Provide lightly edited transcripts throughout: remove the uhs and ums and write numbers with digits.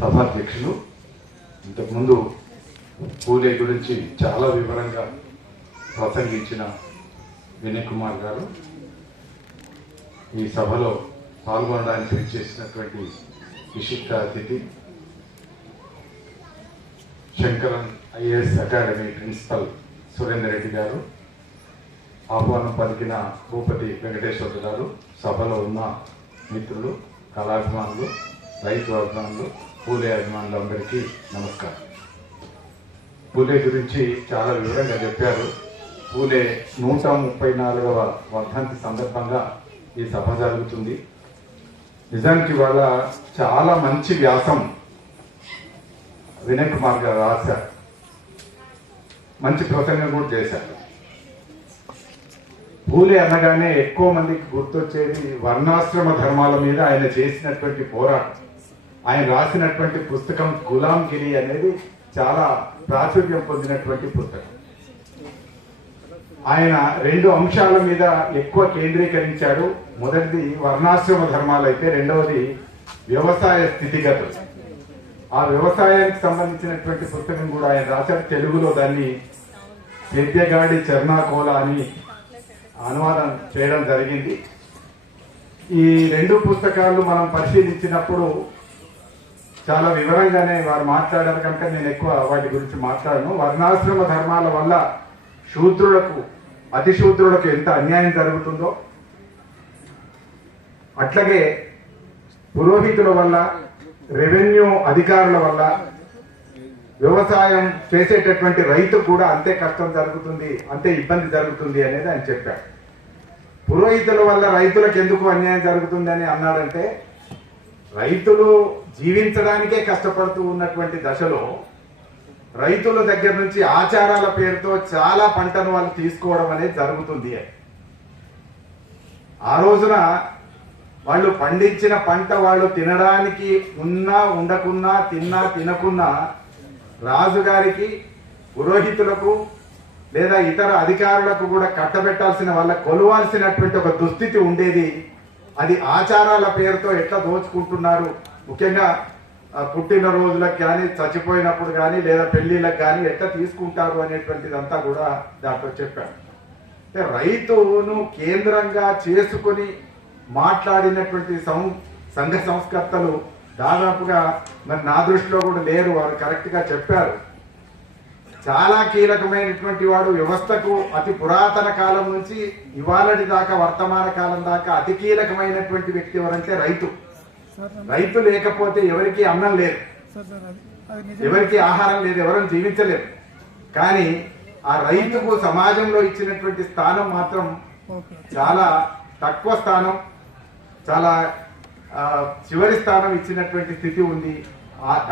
సభాధ్యక్షులు, ఇంతకుముందు పూలే గురించి చాలా వివరంగా ప్రసంగించిన వినయ్ కుమార్ గారు, ఈ సభలో పాల్గొనడానికి విచ్చేసినటువంటి విశిష్ట అతిథి Shankaran IAS academy principal Surender Reddy గారు, ఆహ్వానం పలికిన భూపతి వెంకటేశ్వర గారు, సభలో ఉన్న మిత్రులు, కళాభిమానులు, రైతు అభిమానులు, పూలే అభిమానులు అందరికీ నమస్కారం. పూలే గురించి చాలా వివరంగా చెప్పారు. పూలే 134వ వర్ధంతి సందర్భంగా ఈ సభ జరుగుతుంది. నిజానికి వాళ్ళ చాలా మంచి వ్యాసం వినయ్ కుమార్ గారు రాశారు, మంచి ప్రసంగం కూడా చేశారు. పూలే అనగానే ఎక్కువ మందికి గుర్తొచ్చేది వర్ణాశ్రమ ధర్మాల మీద ఆయన చేసినటువంటి పోరాటం. ఆయన రాసినటువంటి పుస్తకం గులాంగిరి అనేది చాలా ప్రాచుర్యం పొందినటువంటి పుస్తకం. ఆయన 2 అంశాల మీద ఎక్కువ కేంద్రీకరించాడు. మొదటిది వర్ణాశ్రమ ధర్మాలు అయితే, రెండవది వ్యవసాయ స్థితిగతులు. ఆ వ్యవసాయానికి సంబంధించినటువంటి పుస్తకం కూడా ఆయన రాశారు. తెలుగులో దాన్ని పెద్దగాడి చర్నాకోల అని అనువాదం చేయడం జరిగింది. ఈ 2 పుస్తకాలు మనం పరిశీలించినప్పుడు చాలా వివరంగానే వారు మాట్లాడారు కనుక నేను ఎక్కువ వాటి గురించి మాట్లాడను. వర్ణాశ్రమ ధర్మాల వల్ల శూద్రులకు, అతి శూద్రులకు ఎంత అన్యాయం జరుగుతుందో, అట్లాగే పురోహితుల వల్ల, రెవెన్యూ అధికారుల వల్ల వ్యవసాయం చేసేటటువంటి రైతు కూడా అంతే కష్టం జరుగుతుంది, అంతే ఇబ్బంది జరుగుతుంది అనేది ఆయన చెప్పారు. పురోహితుల వల్ల రైతులకు ఎందుకు అన్యాయం జరుగుతుంది అని అన్నాడంటే, రైతులు జీవించడానికే కష్టపడుతూ ఉన్నటువంటి దశలో రైతుల దగ్గర నుంచి ఆచారాల పేరుతో చాలా పంటను వాళ్ళు తీసుకోవడం అనేది జరుగుతుంది. ఆ రోజున వాళ్ళు పండించిన పంట వాళ్ళు తినడానికి ఉన్నా ఉండకున్నా, తిన్నా తినకున్నా, రాజుగారికి, పురోహితులకు లేదా ఇతర అధికారులకు కూడా కట్టబెట్టాల్సిన, వాళ్ళ కొలవాల్సినటువంటి ఒక దుస్థితి ఉండేది. అది ఆచారాల పేరుతో ఎట్లా దోచుకుంటున్నారు, ముఖ్యంగా పుట్టినరోజులకు కానీ, చచ్చిపోయినప్పుడు కానీ, లేదా పెళ్లిళ్ళకు కానీ ఎట్లా తీసుకుంటారు అనేటువంటిదంతా కూడా దాంట్లో చెప్పారు. రైతును కేంద్రంగా చేసుకుని మాట్లాడినటువంటి సంఘ సంస్కర్తలు దాదాపుగా మరి నా దృష్టిలో కూడా లేరు. వారు కరెక్ట్ గా చెప్పారు. చాలా కీలకమైనటువంటి వాడు, వ్యవస్థకు అతి పురాతన కాలం నుంచి ఇవాళటి దాకా, వర్తమాన కాలం దాకా అతి కీలకమైనటువంటి వ్యక్తి ఎవరంటే రైతు. రైతు లేకపోతే ఎవరికి అన్నం లేదు, ఎవరికి ఆహారం లేదు, ఎవరు జీవించలేరు. కానీ ఆ రైతుకు సమాజంలో ఇచ్చినటువంటి స్థానం మాత్రం చాలా తక్కువ స్థానం, చాలా చివరి స్థానం ఇచ్చినటువంటి స్థితి ఉంది.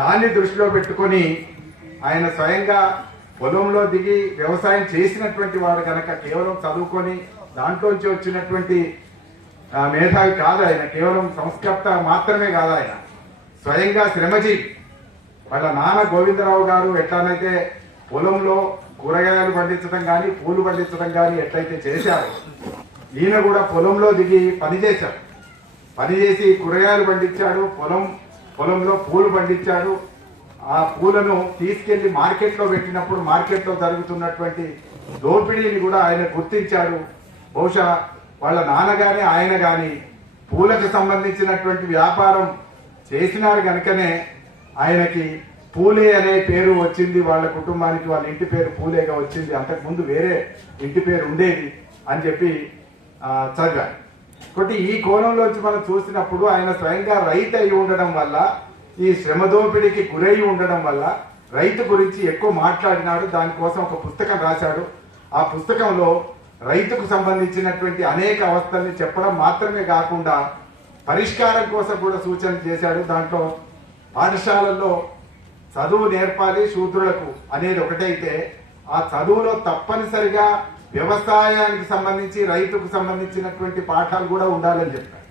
దాన్ని దృష్టిలో పెట్టుకొని ఆయన స్వయంగా పొలంలో దిగి వ్యవసాయం చేసినటువంటి వాడు కనుక కేవలం చదువుకొని దాంట్లోంచి వచ్చినటువంటి మేధావి కాదు ఆయన, కేవలం సంస్కర్త మాత్రమే కాదు ఆయన, స్వయంగా శ్రమజీవి. వాళ్ళ నాన్న గోవిందరావు గారు ఎట్లానైతే పొలంలో కూరగాయలు పండించడం కానీ, పూలు పండించడం కానీ ఎట్లయితే చేశారో, ఈయన కూడా పొలంలో దిగి పనిచేశాడు. పనిచేసి కూరగాయలు పండించాడు, పొలంలో పూలు పండించాడు. ఆ పూలను తీసుకెళ్లి మార్కెట్లో పెట్టినప్పుడు మార్కెట్లో జరుగుతున్నటువంటి దోపిడీని కూడా ఆయన గుర్తించాడు. బహుశా వాళ్ళ నాన్న గాని ఆయన గాని పూలకు సంబంధించినటువంటి వ్యాపారం చేసినారు కనుకనే ఆయనకి పూలే అనే పేరు వచ్చింది. వాళ్ళ కుటుంబానికి వాళ్ళ ఇంటి పేరు పూలేగా వచ్చింది. అంతకుముందు వేరే ఇంటి పేరు ఉండేది అని చెప్పి చదివారు. కాబట్టి ఈ కోణంలోంచి మనం చూసినప్పుడు ఆయన స్వయంగా రైతు అయి ఉండడం వల్ల, ఈ శ్రమదోపిడికి గురై ఉండడం వల్ల రైతు గురించి ఎక్కువ మాట్లాడినాడు. దానికోసం ఒక పుస్తకం రాశాడు. ఆ పుస్తకంలో రైతుకు సంబంధించినటువంటి అనేక అవస్థల్ని చెప్పడం మాత్రమే కాకుండా పరిష్కారం కోసం కూడా సూచన చేశాడు. దాంట్లో పాఠశాలల్లో చదువు నేర్పాలి శూద్రులకు అనేది ఒకటైతే, ఆ చదువులో తప్పనిసరిగా వ్యవసాయానికి సంబంధించి, రైతుకు సంబంధించినటువంటి పాఠాలు కూడా ఉండాలని చెప్పారు.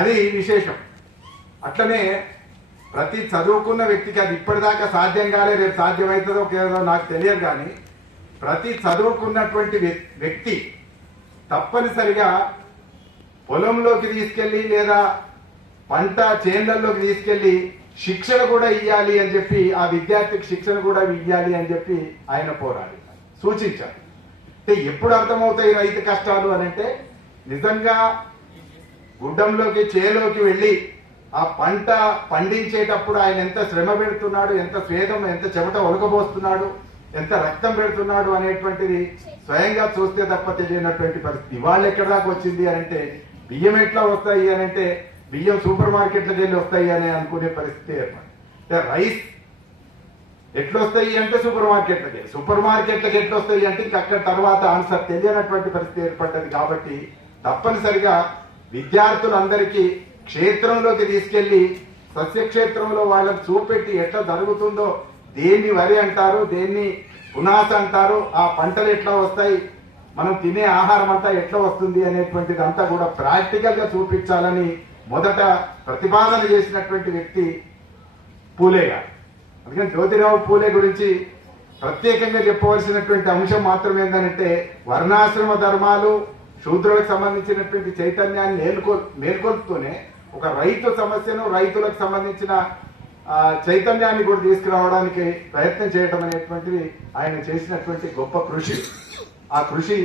అది విశేషం. అట్లనే ప్రతి చదువుకున్న వ్యక్తికి, అది ఇప్పటిదాకా సాధ్యం కాలే, రేపు సాధ్యమవుతుందో కేదో నాకు తెలియదు, కానీ ప్రతి చదువుకున్నటువంటి వ్యక్తి తప్పనిసరిగా పొలంలోకి తీసుకెళ్లి లేదా పంట చేన్లలోకి తీసుకెళ్లి శిక్షణ కూడా ఇవ్వాలి అని చెప్పి, ఆ విద్యార్థికి శిక్షణ కూడా ఇవ్వాలి అని చెప్పి ఆయన పోరాడి సూచించారు. అంటే ఎప్పుడు అర్థమవుతాయి రైతు కష్టాలు అని అంటే, నిజంగా గుడ్డంలోకి చేలోకి వెళ్ళి ఆ పంట పండించేటప్పుడు ఆయన ఎంత శ్రమ పెడుతున్నాడు, ఎంత స్వేదం, ఎంత చెమట ఒలకబోస్తున్నాడు, ఎంత రక్తం పెడుతున్నాడు అనేటువంటిది స్వయంగా చూస్తే తప్ప తెలియనటువంటి పరిస్థితి. ఇవాళ ఎక్కడ దాకా వచ్చింది అని అంటే, బియ్యం ఎట్లా వస్తాయి అని అంటే బియ్యం సూపర్ మార్కెట్లకు వెళ్ళి వస్తాయి అని అనుకునే పరిస్థితి ఏర్పడింది. రైస్ ఎట్లా వస్తాయి అంటే సూపర్ మార్కెట్లకి ఎట్లా వస్తాయి అంటే ఇంక అక్కడ తర్వాత ఆన్సర్ తెలియనటువంటి పరిస్థితి ఏర్పడ్డది. కాబట్టి తప్పనిసరిగా విద్యార్థులందరికీ క్షేత్రంలోకి తీసుకెళ్లి సస్యక్షేత్రంలో వాళ్ళని చూపెట్టి ఎట్లా జరుగుతుందో, దేన్ని వరి అంటారు, దేన్ని పునాస అంటారు, ఆ పంటలు ఎట్లా వస్తాయి, మనం తినే ఆహారం అంతా ఎట్లా వస్తుంది అనేటువంటిది అంతా కూడా ప్రాక్టికల్ గా చూపించాలని మొదట ప్రతిపాదన చేసినటువంటి వ్యక్తి పూలే గారు. అందుకని జ్యోతిరావు పూలే గురించి ప్రత్యేకంగా చెప్పవలసినటువంటి అంశం మాత్రం ఏంటంటే, వర్ణాశ్రమ ధర్మాలు, శూద్రులకు సంబంధించినటువంటి చైతన్యాన్ని మేల్కొల్పుతూనే ఒక రైతు సమస్యను, రైతులకు సంబంధించిన చైతన్యాన్ని కూడా తీసుకురావడానికి ప్రయత్నం చేయడం అనేటువంటిది ఆయన చేసినటువంటి గొప్ప కృషి. ఆ కృషి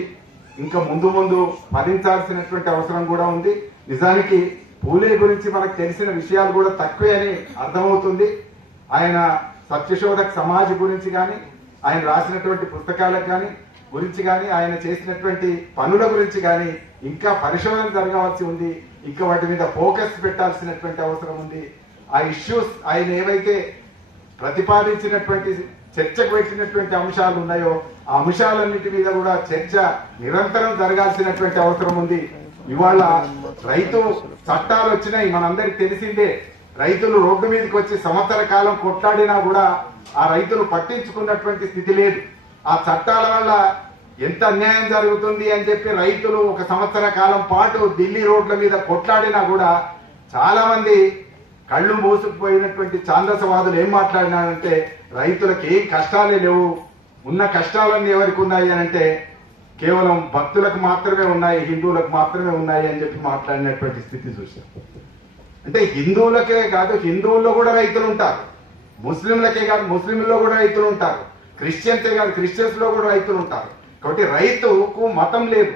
ఇంకా ముందు ముందు ఫలించాల్సినటువంటి అవసరం కూడా ఉంది. నిజానికి పూలే గురించి మనకు తెలిసిన విషయాలు కూడా తక్కువే అని అర్థమవుతుంది. ఆయన సత్యశోధక్ సమాజ్ గురించి కానీ, ఆయన రాసినటువంటి పుస్తకాలకు గురించి కానీ, ఆయన చేసినటువంటి పనుల గురించి కానీ ఇంకా పరిశోధన జరగవలసి ఉంది. ఇంకా వాటి మీద ఫోకస్ పెట్టాల్సినటువంటి అవసరం ఉంది. ఆ ఇష్యూస్ ఆయన ఏవైతే ప్రతిపాదించినటువంటి చర్చకు పెట్టినటువంటి అంశాలు ఉన్నాయో ఆ అంశాలన్నిటి మీద కూడా చర్చ నిరంతరం జరగాల్సినటువంటి అవసరం ఉంది. ఇవాళ రైతు చట్టాలు వచ్చినాయి, మనందరికి తెలిసిందే. రైతులు రోడ్డు మీదకి వచ్చి సంవత్సర కాలం కొట్లాడినా కూడా ఆ రైతులు పట్టించుకున్నటువంటి స్థితి లేదు. ఆ చట్టాల వల్ల ఎంత అన్యాయం జరుగుతుంది అని చెప్పి రైతులు ఒక సంవత్సర కాలం పాటు ఢిల్లీ రోడ్ల మీద కొట్లాడినా కూడా చాలా మంది కళ్ళు మూసుకుపోయినటువంటి ఛాందసవాదులు ఏం మాట్లాడినారంటే, రైతులకు ఏం కష్టాలే లేవు, ఉన్న కష్టాలన్నీ ఎవరికి ఉన్నాయి అని అంటే కేవలం భక్తులకు మాత్రమే ఉన్నాయి, హిందువులకు మాత్రమే ఉన్నాయి అని చెప్పి మాట్లాడినటువంటి స్థితి చూశాం. అంటే హిందువులకే కాదు, హిందువుల్లో కూడా రైతులు ఉంటారు, ముస్లింలకే కాదు, ముస్లింల్లో కూడా రైతులు ఉంటారు, క్రిస్టియన్సే కాదు, క్రిస్టియన్స్ లో కూడా రైతులు ఉంటారు. కాబట్టి రైతుకు మతం లేదు,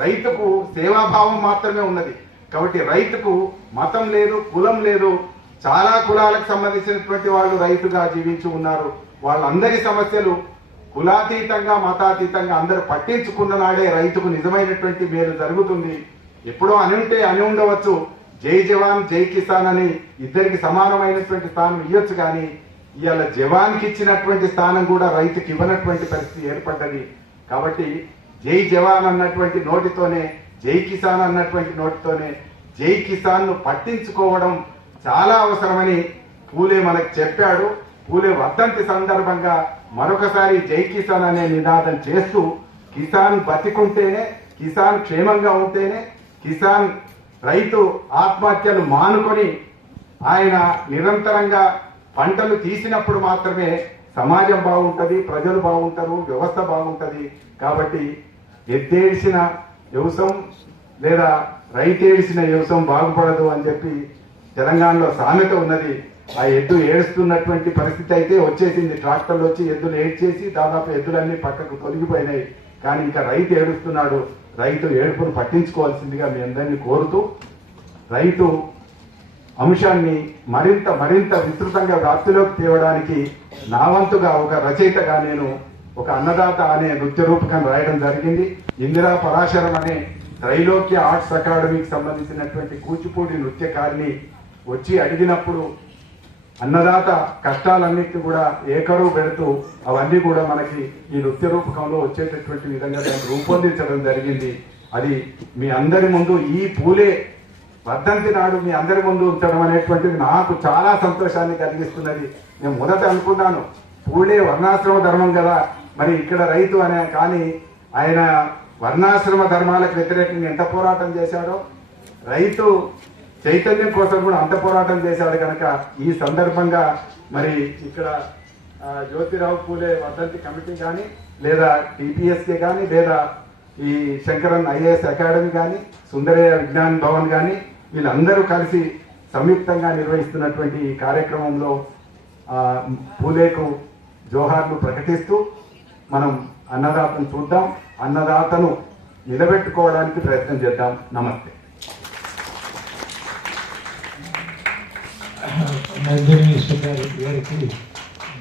రైతుకు సేవాభావం మాత్రమే ఉన్నది. కాబట్టి రైతుకు మతం లేదు, కులం లేదు. చాలా కులాలకు సంబంధించినటువంటి వాళ్ళు రైతుగా జీవించి ఉన్నారు. వాళ్ళందరి సమస్యలు కులాతీతంగా, మతాతీతంగా అందరూ పట్టించుకున్న నాడే రైతుకు నిజమైనటువంటి మేలు జరుగుతుంది. ఎప్పుడో అని ఉండవచ్చు, జై జవాన్ జై కిసాన్ అని ఇద్దరికి సమానమైనటువంటి స్థానం ఇవ్వచ్చు, కానీ ఇవాళ జవాన్కి ఇచ్చినటువంటి స్థానం కూడా రైతుకి ఇవ్వనటువంటి పరిస్థితి ఏర్పడ్డది. కాబట్టి జై జవాన్ అన్నటువంటి నోటితోనే, జై కిసాన్ అన్నటువంటి నోటితోనే జై కిసాన్ ను పట్టించుకోవడం చాలా అవసరమని పూలే మనకు చెప్పాడు. పూలే వర్ధంతి సందర్భంగా మరొకసారి జై కిసాన్ అనే నినాదం చేస్తూ, కిసాన్ బతికుంటేనే, కిసాన్ క్షేమంగా ఉంటేనే, కిసాన్ రైతు ఆత్మహత్యలు మానుకొని ఆయన నిరంతరంగా పంటలు తీసినప్పుడు మాత్రమే సమాజం బాగుంటది, ప్రజలు బాగుంటారు, వ్యవస్థ బాగుంటది. కాబట్టి ఎద్దేడిసిన వ్యవసాయం లేదా రైతేడిసిన వ్యవసాయం బాగుపడదు అని చెప్పి తెలంగాణలో సామెత ఉన్నది. ఆ ఎద్దు ఏడుస్తున్నటువంటి పరిస్థితి అయితే వచ్చేసింది. ట్రాక్టర్లు వచ్చి ఎద్దులు ఏడ్చేసి దాదాపు ఎద్దులన్నీ పక్కకు తొలగిపోయినాయి. కానీ ఇంకా రైతు ఏడుస్తున్నాడు. రైతు ఏడుపును పట్టించుకోవాల్సిందిగా మీ అందరినీ కోరుతూ, రైతు అంశాన్ని మరింత విస్తృతంగా వ్యాప్తిలోకి తేవడానికి నా వంతుగా ఒక రచయితగా నేను ఒక అన్నదాత అనే నృత్య రూపకం రాయడం జరిగింది. ఇందిరా పరాశరం అనే త్రైలోక్య ఆర్ట్స్ అకాడమీకి సంబంధించినటువంటి కూచిపూడి నృత్యకారిని వచ్చి అడిగినప్పుడు అన్నదాత కష్టాలన్నిటిని కూడా ఏకరువు పెడుతూ అవన్నీ కూడా మనకి ఈ నృత్య రూపకంలో వచ్చేటటువంటి విధంగా దాన్ని రూపొందించడం జరిగింది. అది మీ అందరి ముందు ఈ పూలే వర్ధంతి నాడు మీ అందరి ముందు ఉంచడం అనేటువంటిది నాకు చాలా సంతోషాన్ని కలిగిస్తున్నది. నేను మొదట అనుకున్నాను పూలే వర్ణాశ్రమ ధర్మం కదా, మరి ఇక్కడ రైతు అనే, కానీ ఆయన వర్ణాశ్రమ ధర్మాలకు వ్యతిరేకంగా ఎంత పోరాటం చేశాడో, రైతు చైతన్యం కోసం కూడా అంత పోరాటం చేశాడు. కనుక ఈ సందర్భంగా మరి ఇక్కడ జ్యోతిరావు పూలే వర్ధంతి కమిటీ కానీ, లేదా టీపీఎస్కే కానీ, లేదా ఈ శంకరన్ ఐఏఎస్ అకాడమీ కానీ, సుందరయ్య విజ్ఞాన్ భవన్ కానీ, వీళ్ళందరూ కలిసి సంయుక్తంగా నిర్వహిస్తున్నటువంటి ఈ కార్యక్రమంలో పూలేకు జోహార్లు ప్రకటిస్తూ మనం అన్నదాతను చూద్దాం, అన్నదాతను నిలబెట్టుకోవడానికి ప్రయత్నం చేద్దాం. నమస్తే. నందిని సుందరి గారికి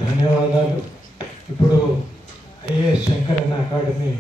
ధన్యవాదాలు. ఇప్పుడు ఐఏఎస్ శంకరన్న అకాడమీ